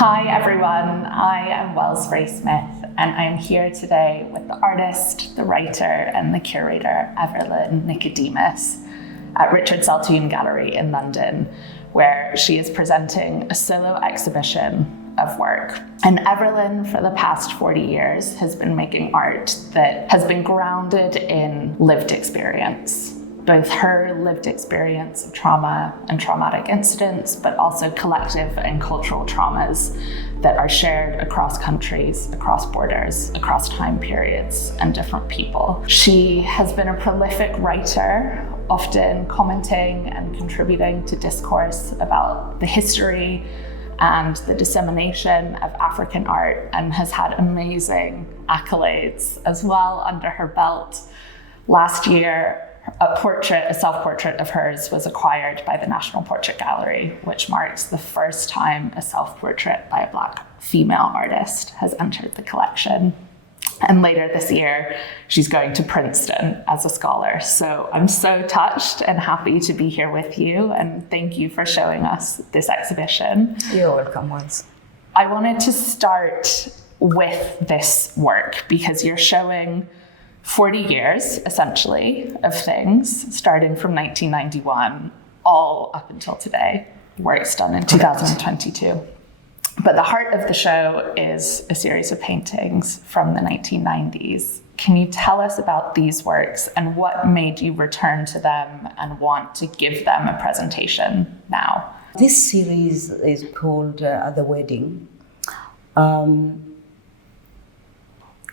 Hi everyone, I am Wells Fray-Smith and I'm here today with the artist, the writer and the curator Everlyn Nicodemus at Richard Saltoun Gallery in London, where she is presenting a solo exhibition of work. And Everlyn, for the past 40 years, has been making art that has been grounded in lived experience. Both her lived experience of trauma and traumatic incidents, but also collective and cultural traumas that are shared across countries, across borders, across time periods, and different people. She has been a prolific writer, often commenting and contributing to discourse about the history and the dissemination of African art, and has had amazing accolades as well under her belt. Last year, a self-portrait of hers was acquired by the National Portrait Gallery, which marks the first time a self-portrait by a Black female artist has entered the collection. And later this year, she's going to Princeton as a scholar. So I'm so touched and happy to be here with you, and thank you for showing us this exhibition. You're welcome, Wells. I wanted to start with this work because you're showing 40 years, essentially, of things, starting from 1991, all up until today. Work's done in 2022. But the heart of the show is a series of paintings from the 1990s. Can you tell us about these works and what made you return to them and want to give them a presentation now? This series is called The Wedding.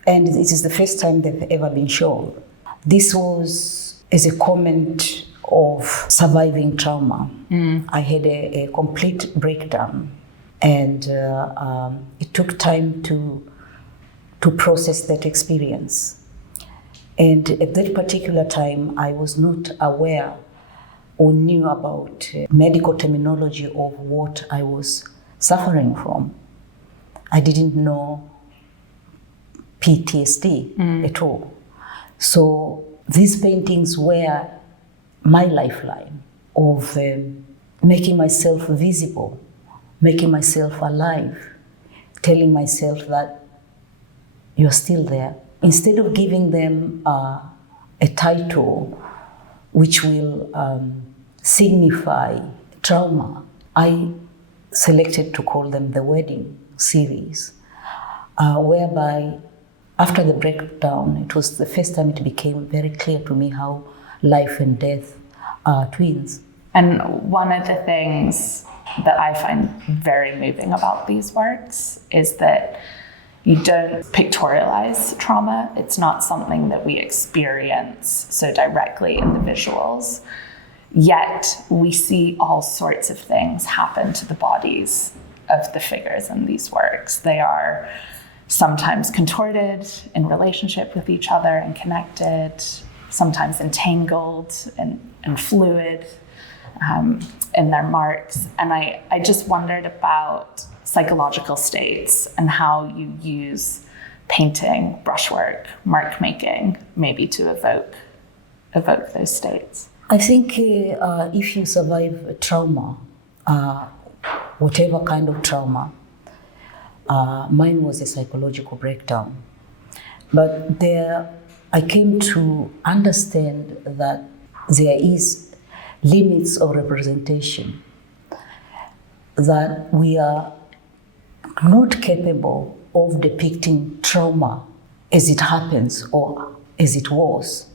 And it is the first time they've ever been shown. This was as a comment of surviving trauma. I had a complete breakdown, and it took time to process that experience. And at that particular time, I was not aware or knew about medical terminology of what I was suffering from. I didn't know PTSD at all. So these paintings were my lifeline of making myself visible, making myself alive, telling myself that you're still there. Instead of giving them a title which will signify trauma, I selected to call them the Wedding series, whereby after the breakdown, it was the first time it became very clear to me how life and death are twins. And one of the things that I find very moving about these works is that you don't pictorialize trauma. It's not something that we experience so directly in the visuals. Yet we see all sorts of things happen to the bodies of the figures in these works. They are sometimes contorted in relationship with each other and connected, sometimes entangled and fluid in their marks. And I just wondered about psychological states and how you use painting, brushwork, mark making, maybe to evoke those states. I think if you survive a trauma, whatever kind of trauma, mine was a psychological breakdown. But there, I came to understand that there is limits of representation, that we are not capable of depicting trauma as it happens or as it was.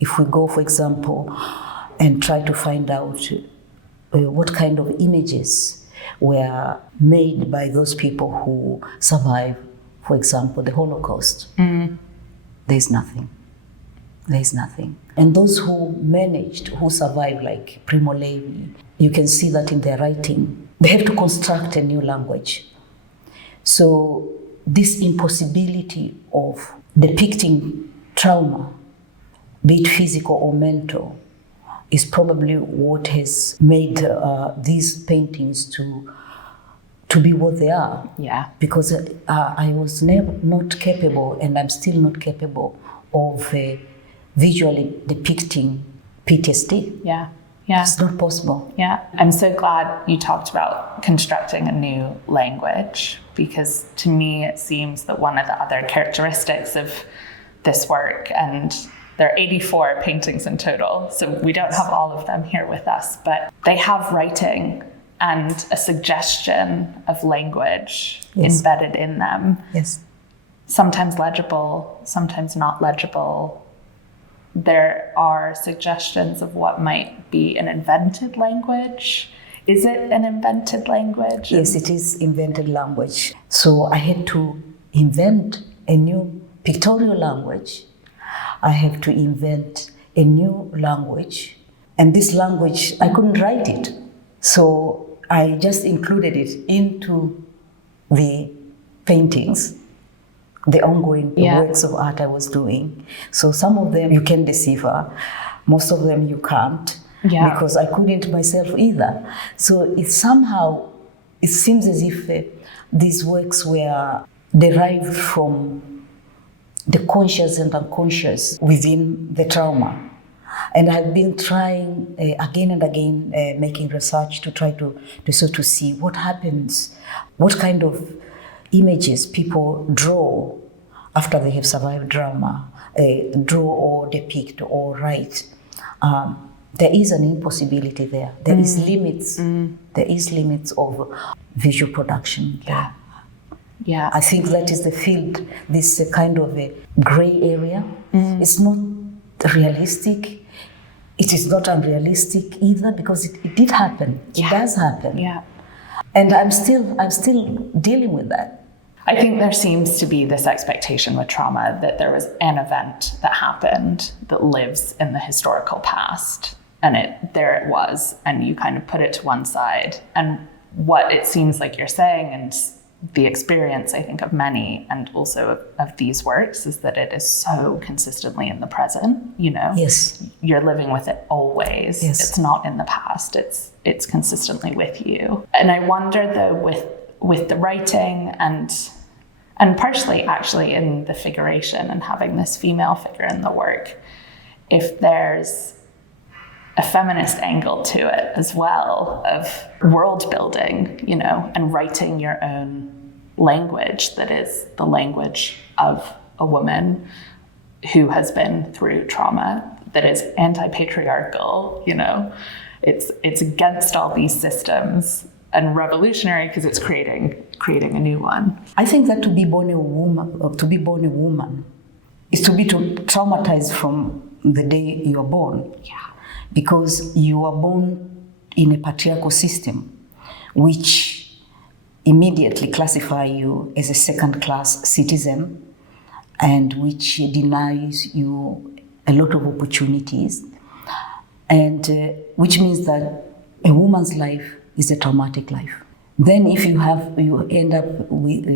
If we go, for example, and try to find out what kind of images were made by those people who survived, for example, the Holocaust. There's nothing. And those who managed, who survived, like Primo Levi, you can see that in their writing. They have to construct a new language. So this impossibility of depicting trauma, be it physical or mental, is probably what has made these paintings to be what they are. Yeah. Because I was not capable, and I'm still not capable, of visually depicting PTSD. Yeah. Yeah. It's not possible. Yeah. I'm so glad you talked about constructing a new language, because to me it seems that one of the other characteristics of this work, and there are 84 paintings in total, so we don't have all of them here with us, but they have writing and a suggestion of language embedded in them. Yes. Sometimes legible, sometimes not legible. There are suggestions of what might be an invented language. Is it an invented language? Yes, it is invented language. So I had to invent a new pictorial language. I have to invent a new language. And this language, I couldn't write it. So I just included it into the paintings, the ongoing works of art I was doing. So some of them you can decipher, most of them you can't, because I couldn't myself either. So it seems as if these works were derived from the conscious and unconscious within the trauma. And I've been trying again and again, making research to try to see what happens, what kind of images people draw after they have survived trauma, draw or depict or write. There is an impossibility there. There is limits. There is limits of visual production. Yeah. I think that is the field, this kind of a gray area. It's not realistic. It is not unrealistic either, because it did happen. It does happen. Yeah. And I'm still dealing with that. I think there seems to be this expectation with trauma that there was an event that happened that lives in the historical past, and there it was, and you kind of put it to one side. And what it seems like you're saying, and the experience, I think, of many, and also of these works, is that it is so consistently in the present, you know? Yes. You're living with it always. Yes. It's not in the past. It's consistently with you. And I wonder, though, with the writing and partially actually in the figuration and having this female figure in the work, if there's a feminist angle to it as well, of world building, you know, and writing your own language that is the language of a woman who has been through trauma, that is anti-patriarchal, you know, it's against all these systems, and revolutionary because it's creating a new one. I think that to be born a woman is to be traumatized from the day you are born. Yeah. Because you are born in a patriarchal system, which immediately classify you as a second-class citizen, and which denies you a lot of opportunities, and which means that a woman's life is a traumatic life. Then if you end up with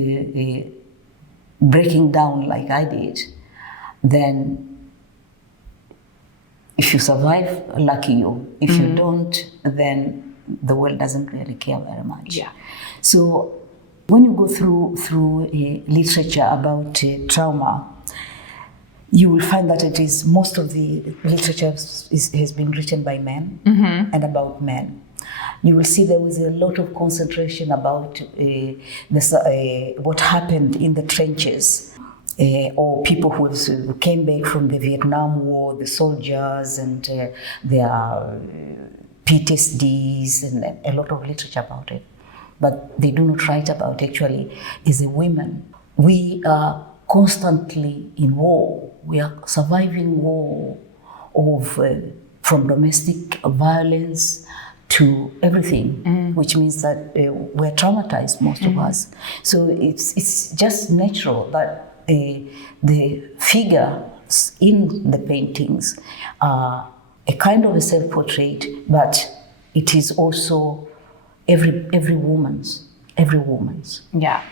breaking down like I did, then if you survive, lucky you. If you don't, then the world doesn't really care very much. Yeah. So when you go through literature about trauma, you will find that it is most of the literature has been written by men and about men. You will see there was a lot of concentration about what happened in the trenches. Or people who came back from the Vietnam War, the soldiers and their PTSDs, and a lot of literature about it. But they do not write about actually, as a women, we are constantly in war. We are surviving war from domestic violence to everything, which means that we're traumatized, most of us. So it's just natural that the figures in the paintings are a kind of a self-portrait, but it is also every woman's. Yeah.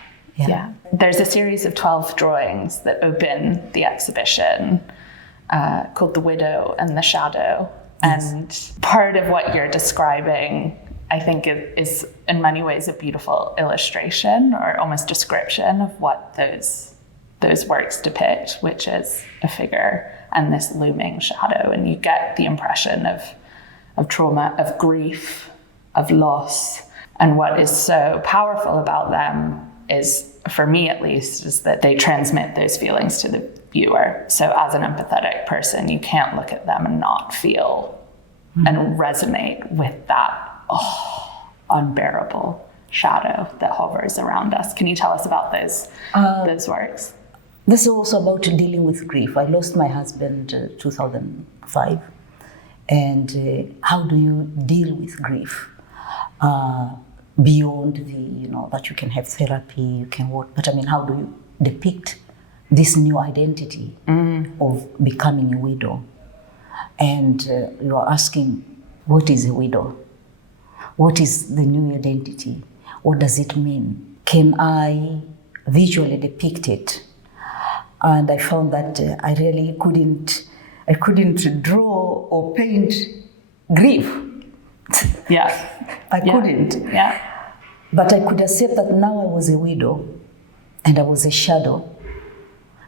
There's a series of 12 drawings that open the exhibition called The Widow and the Shadow. Yes. And part of what you're describing, I think, is in many ways a beautiful illustration or almost description of what those works depict, which is a figure and this looming shadow. And you get the impression of of trauma, of grief, of loss. And what is so powerful about them is, for me at least, is that they transmit those feelings to the viewer. So as an empathetic person, you can't look at them and not feel and resonate with that unbearable shadow that hovers around us. Can you tell us about those works? This is also about dealing with grief. I lost my husband 2005. And how do you deal with grief? Beyond that you can have therapy, you can work, but how do you depict this new identity of becoming a widow? And you are asking, what is a widow? What is the new identity? What does it mean? Can I visually depict it? And I found that I really couldn't draw or paint grief. Yeah. I couldn't. Yeah. But I could accept that now I was a widow and I was a shadow.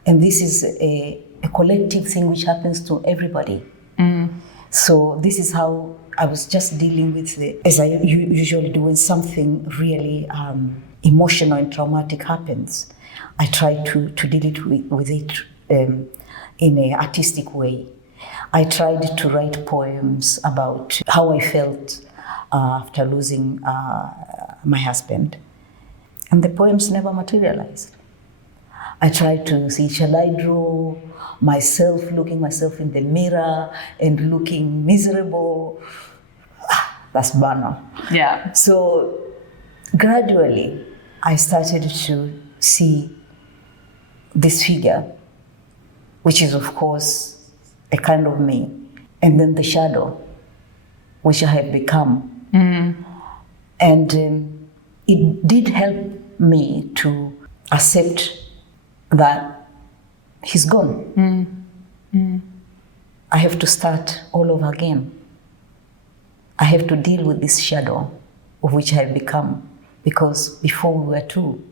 And this is a collective thing which happens to everybody. So this is how I was just dealing with it, as I usually do when something really emotional and traumatic happens. I try to deal with it in an artistic way. I tried to write poems about how I felt after losing my husband. And the poems never materialized. I tried to see, shall I draw myself, looking myself in the mirror and looking miserable? That's banal. Yeah. So gradually, I started to see this figure, which is, of course, a kind of me, and then the shadow, which I had become. And it did help me to accept that he's gone. I have to start all over again. I have to deal with this shadow of which I have become, because before we were two.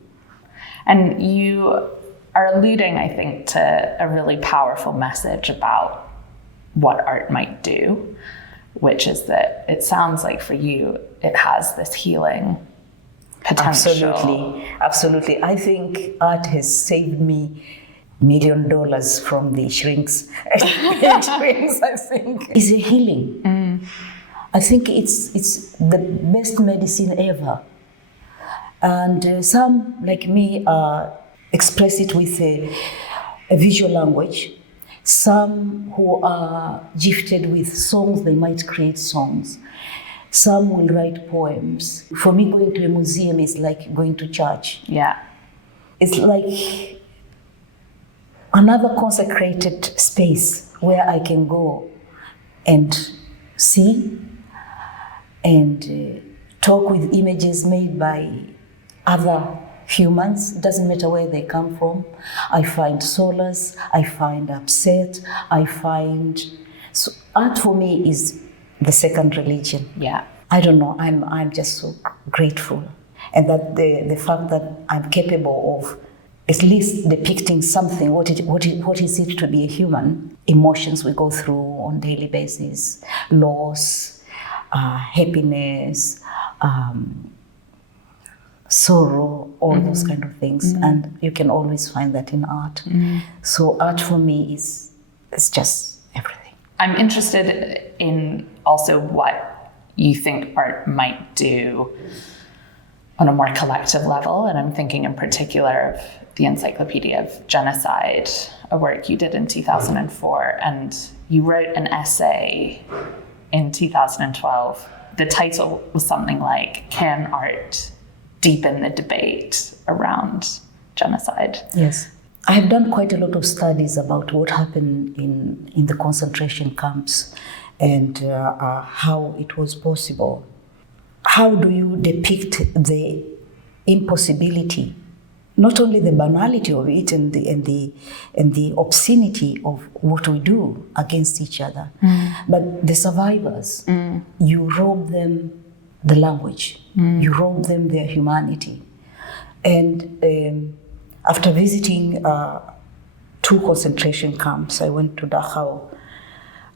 And you are alluding, I think, to a really powerful message about what art might do, which is that it sounds like for you, it has this healing potential. Absolutely. I think art has saved me $1 million from the shrinks. I think. It's a healing. I think it's the best medicine ever. And some, like me, express it with a visual language. Some who are gifted with songs, they might create songs. Some will write poems. For me, going to a museum is like going to church. Yeah. It's like another consecrated space where I can go and see and talk with images made by other humans. It doesn't matter where they come from. I find solace, I find upset, so art for me is the second religion. Yeah. I don't know, I'm just so grateful. And that the fact that I'm capable of at least depicting something, what is it to be a human? Emotions we go through on a daily basis, loss, happiness, sorrow, all those kind of things. And you can always find that in art. So art for me is just everything. I'm interested in also what you think art might do on a more collective level. And I'm thinking in particular of the Encyclopedia of Genocide, a work you did in 2004. And you wrote an essay in 2012. The title was something like, "Can Art Deepen the Debate Around Genocide?" Yes. I have done quite a lot of studies about what happened in the concentration camps and how it was possible. How do you depict the impossibility, not only the banality of it and the obscenity of what we do against each other, but the survivors? You rob them the language, you rob them their humanity. And after visiting 2 concentration camps, I went to Dachau.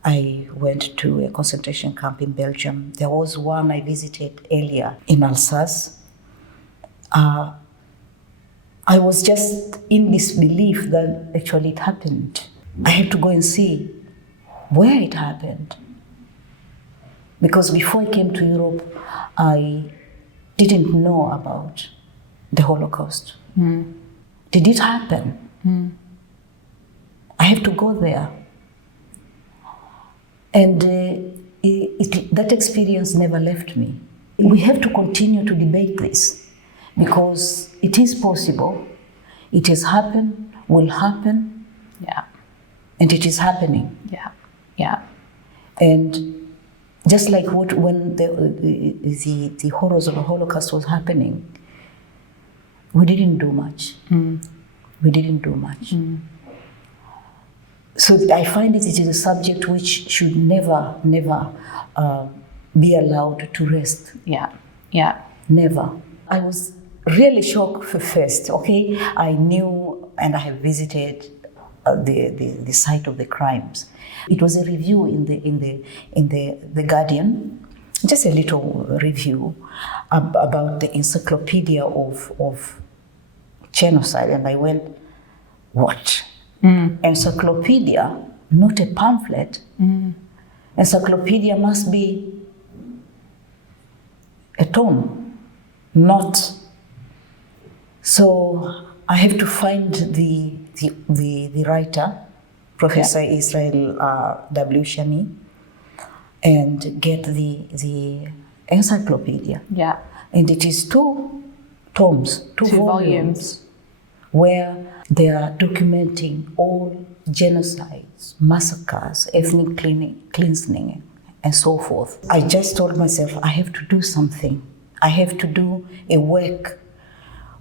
I went to a concentration camp in Belgium. There was one I visited earlier in Alsace. I was just in disbelief that actually it happened. I had to go and see where it happened. Because before I came to Europe, I didn't know about the Holocaust. Did it happen? I have to go there. And that experience never left me. We have to continue to debate this because it is possible, it has happened, will happen, and it is happening. And just like when the horrors of the Holocaust was happening, we didn't do much. We didn't do much. So I find it is a subject which should never be allowed to rest. Never. I was really shocked first. Okay, I knew and I have visited the site of the crimes. It was a review in the Guardian, just a little review about the encyclopedia of genocide, and I went, what? Encyclopedia, not a pamphlet. Encyclopedia must be a tome, not. So I have to find the writer, Professor Israel W. Shani, and get the encyclopedia. And it is two tomes, two volumes, where they are documenting all genocides, massacres, ethnic cleansing, and so forth. I just told myself, I have to do something. I have to do a work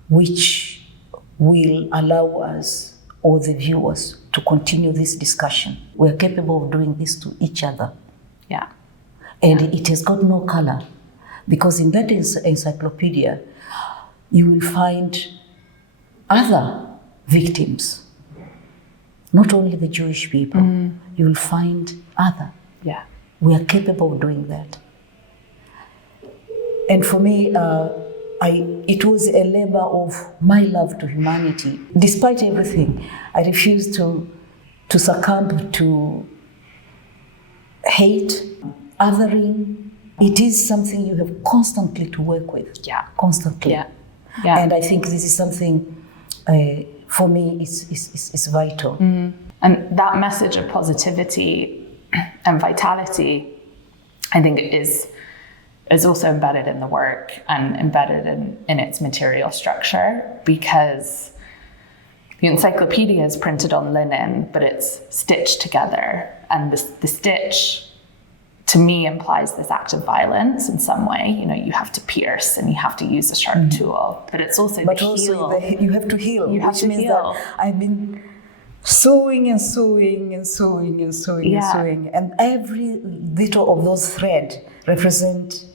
which will allow us, or the viewers, to continue this discussion. We're capable of doing this to each other. And it has got no color, because in that encyclopedia, you will find other victims, not only the Jewish people. You will find other. We are capable of doing that. And for me, it was a labor of my love to humanity. Despite everything, I refused to succumb to hate, othering. It is something you have constantly to work with. Constantly. And I think this is something, for me, is vital. And that message of positivity and vitality, I think, is also embedded in the work and embedded in its material structure, because the encyclopedia is printed on linen, but it's stitched together. And the stitch, to me, implies this act of violence in some way. You know, you have to pierce and you have to use a sharp tool, but it's also but the also heal. You have to heal, which means that I've been sewing and sewing and sewing and sewing and sewing, and every little of those threads represent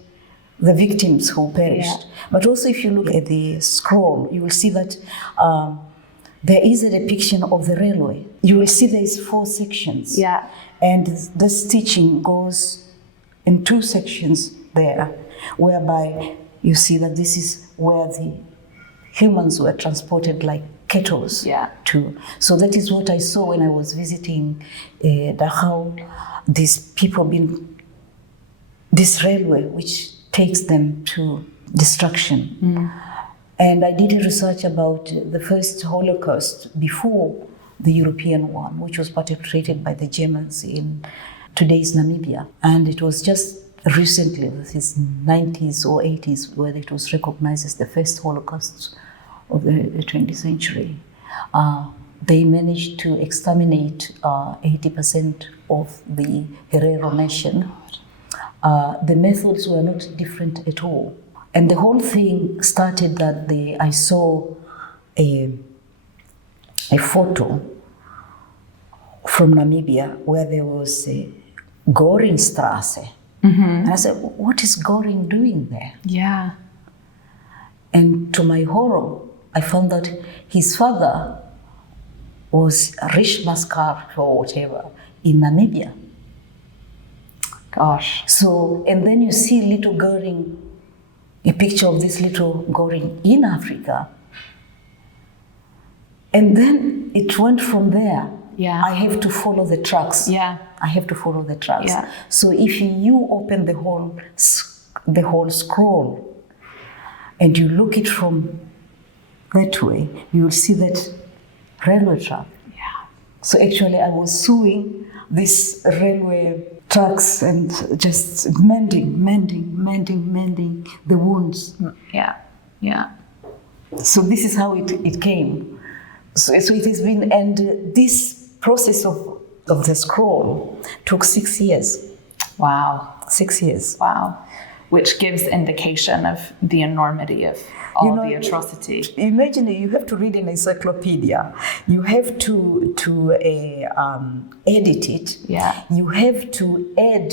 the victims who perished. But also, if you look at the scroll, you will see that there is a depiction of the railway. You will see there is 4 sections. And the stitching goes in 2 sections there, whereby you see that this is where the humans were transported like kettles to. So that is what I saw when I was visiting Dachau. These people this railway which takes them to destruction. And I did a research about the first Holocaust before the European one, which was perpetrated by the Germans in today's Namibia. And it was just recently, this 90s or 80s, where it was recognized as the first Holocaust of the 20th century. They managed to exterminate 80% of the Herero nation. The methods were not different at all. And the whole thing started that I saw a photo from Namibia where there was a Goringstrasse. And I said, what is Goring doing there? And to my horror, I found that his father was a rich mascar or whatever in Namibia. Gosh. So, and then you see little Goring, a picture of this little Goring in Africa. And then it went from there. Yeah. I have to follow the tracks. Yeah. I have to follow the tracks. Yeah. So if you open the whole scroll and you look it from that way, you will see that railway track. Yeah. So actually I was sewing this railway tracks and just mending the wounds. Yeah. Yeah. So this is how it came. So it has been, and this process of the scroll took 6 years. Wow. 6 years. Wow. Which gives indication of the enormity of all the atrocity. Imagine you have to read an encyclopedia. You have to edit it. Yeah. You have to add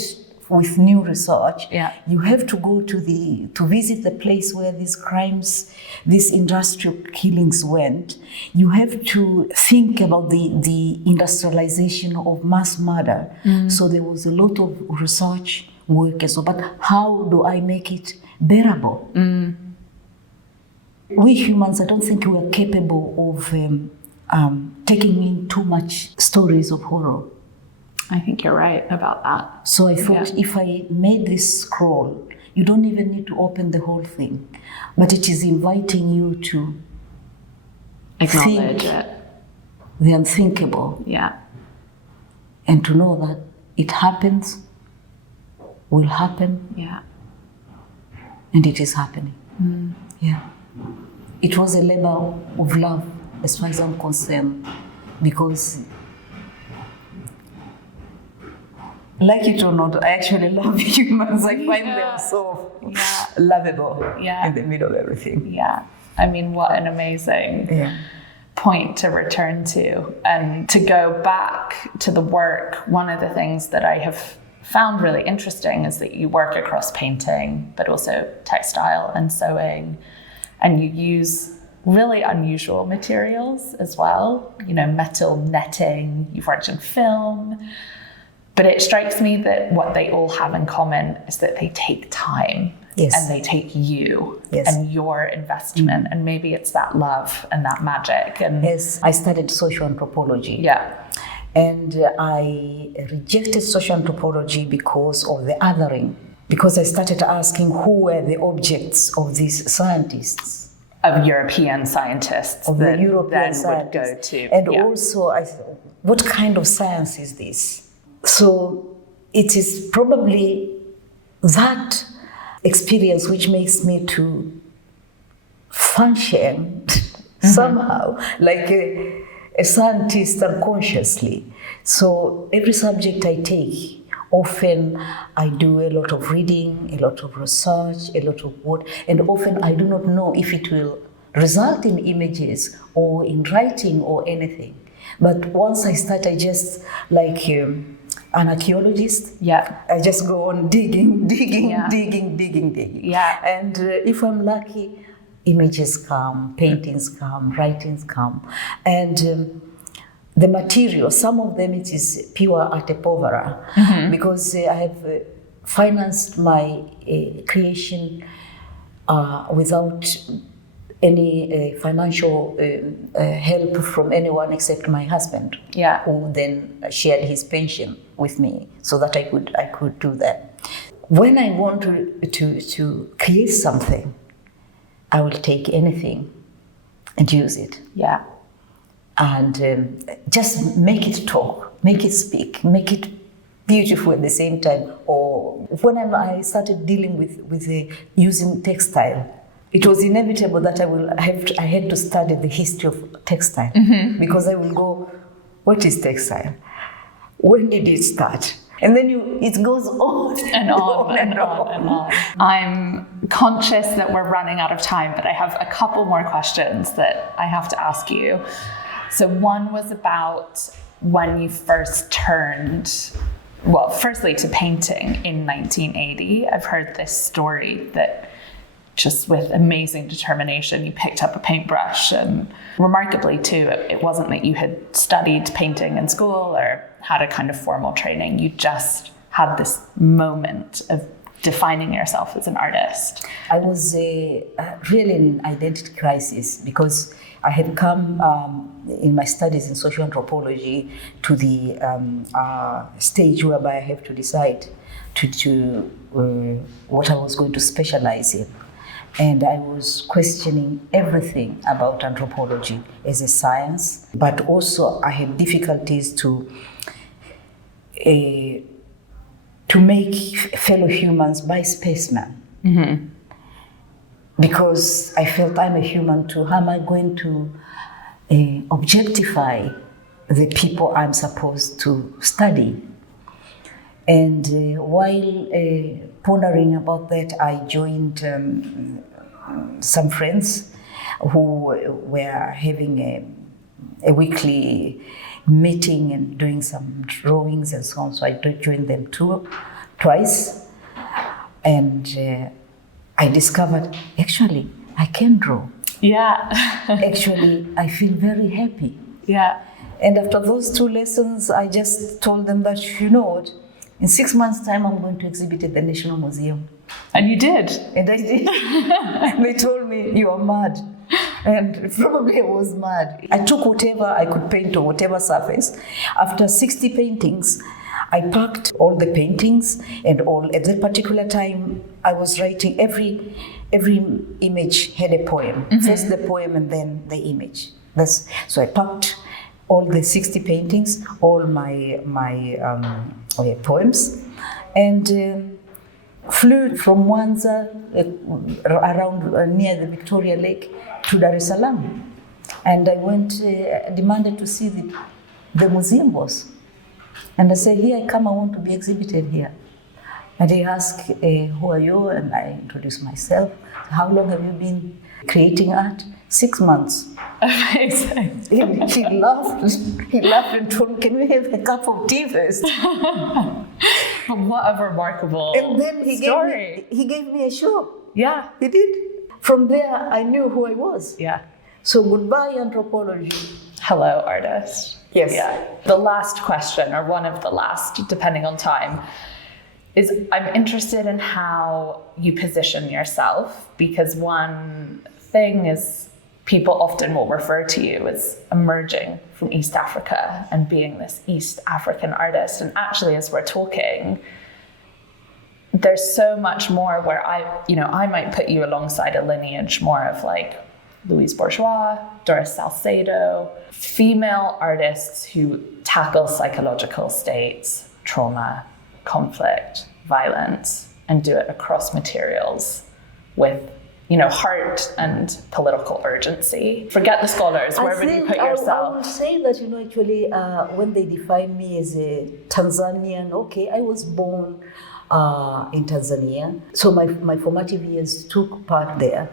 with new research. Yeah. You have to go to visit the place where these crimes, these industrial killings went. You have to think about the industrialization of mass murder. So there was a lot of research work as well. But how do I make it bearable? We humans, I don't think we are capable of taking in too much stories of horror. I think you're right about that. So I thought if I made this scroll, you don't even need to open the whole thing, but it is inviting you to Acknowledge think it. the unthinkable. Yeah. And to know that it happens, will happen, Yeah. and it is happening. Yeah. It was a labor of love, as far as I'm concerned, because like it or not, I actually love humans. I find them so lovable in the middle of everything. Yeah. I mean, what an amazing point to return to. And to go back to the work, one of the things that I have found really interesting is that you work across painting, but also textile and sewing, and you use really unusual materials as well, metal netting, you've worked in film. But it strikes me that what they all have in common is that they take time. Yes. And they take you and your investment. And maybe it's that love and that magic. And yes, I studied social anthropology. Yeah. And I rejected social anthropology because of the othering. Because I started asking who were the objects of these scientists. Of European scientists. Of the European scientists. Would go to. And also, I thought, what kind of science is this? So it is probably that experience which makes me to function somehow like a scientist unconsciously. So every subject I take, often I do a lot of reading, a lot of research, a lot of work, and often I do not know if it will result in images or in writing or anything. But once I start, I just like an archaeologist. Yeah. I just go on digging. Yeah. And if I'm lucky, images come, paintings come, writings come. And the material, some of them it is pure arte povera, because I have financed my creation without any financial help from anyone except my husband, who then shared his pension with me so that I could do that. When I want to create something, I will take anything and use it. Yeah. And just make it talk, make it speak, make it beautiful at the same time. Or when I started dealing with using textile, it was inevitable that I had to study the history of textile, because I will go, what is textile? When did it start? And then it goes on and on. I'm conscious that we're running out of time, but I have a couple more questions that I have to ask you. So one was about when you first turned, well, firstly to painting in 1980. I've heard this story that just with amazing determination, you picked up a paintbrush, and remarkably too, it wasn't that you had studied painting in school or had a kind of formal training. You just had this moment of defining yourself as an artist? I was really in an identity crisis because I had come in my studies in social anthropology to the stage whereby I have to decide to what I was going to specialize in. And I was questioning everything about anthropology as a science, but also I had difficulties to make fellow humans by spacemen. Mm-hmm. Because I felt I'm a human too. How am I going to objectify the people I'm supposed to study? And while pondering about that, I joined some friends who were having a weekly meeting and doing some drawings and so on. So I joined them twice. And I discovered, actually, I can draw. Yeah. Actually, I feel very happy. Yeah. And after those 2 lessons, I just told them that, you know what, in 6 months' time, I'm going to exhibit at the National Museum. And you did? And I did. And they told me, you are mad. And probably I was mad. I took whatever I could paint on whatever surface. After 60 paintings, I packed all the paintings and all. At that particular time, I was writing, every image had a poem. Mm-hmm. First the poem and then the image. So I packed all the 60 paintings, all my poems, and flew from Mwanza around near the Victoria Lake to Dar es Salaam. And I went, demanded to see the museum boss. And I said, here I come, I want to be exhibited here. And he asked, who are you? And I introduced myself. How long have you been creating art? 6 months. Amazing. He laughed. He laughed and told me, can we have a cup of tea first? But what a remarkable and then story. He gave me a show. Yeah. He did. From there, I knew who I was. Yeah. So goodbye, anthropology. Hello, artist. Yes. Yeah. The last question, or one of the last, depending on time, is I'm interested in how you position yourself, because one thing is people often will refer to you as emerging from East Africa and being this East African artist. And actually, as we're talking, there's so much more where I might put you alongside a lineage more of like Louise Bourgeois, Doris Salcedo, female artists who tackle psychological states, trauma, conflict, violence, and do it across materials with, heart and political urgency. Forget the scholars, where would you put yourself? I would say that, actually, when they define me as a Tanzanian, okay, I was born in Tanzania. So my formative years took part there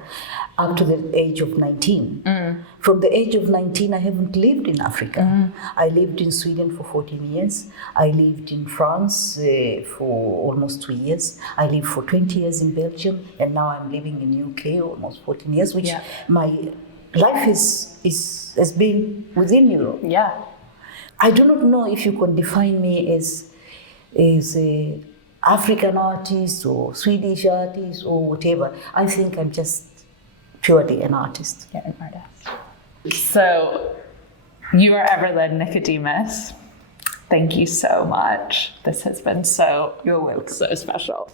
up to the age of 19. Mm. From the age of 19, I haven't lived in Africa. Mm. I lived in Sweden for 14 years. I lived in France for almost 2 years. I lived for 20 years in Belgium, and now I'm living in UK almost 14 years, which my life has been within Europe. Yeah. I do not know if you can define me as a African artist or Swedish artist or whatever. I think I'm just purely an artist. You're an artist. So you are Everlyn Nicodemus. Thank you so much. This has been You're welcome. So special.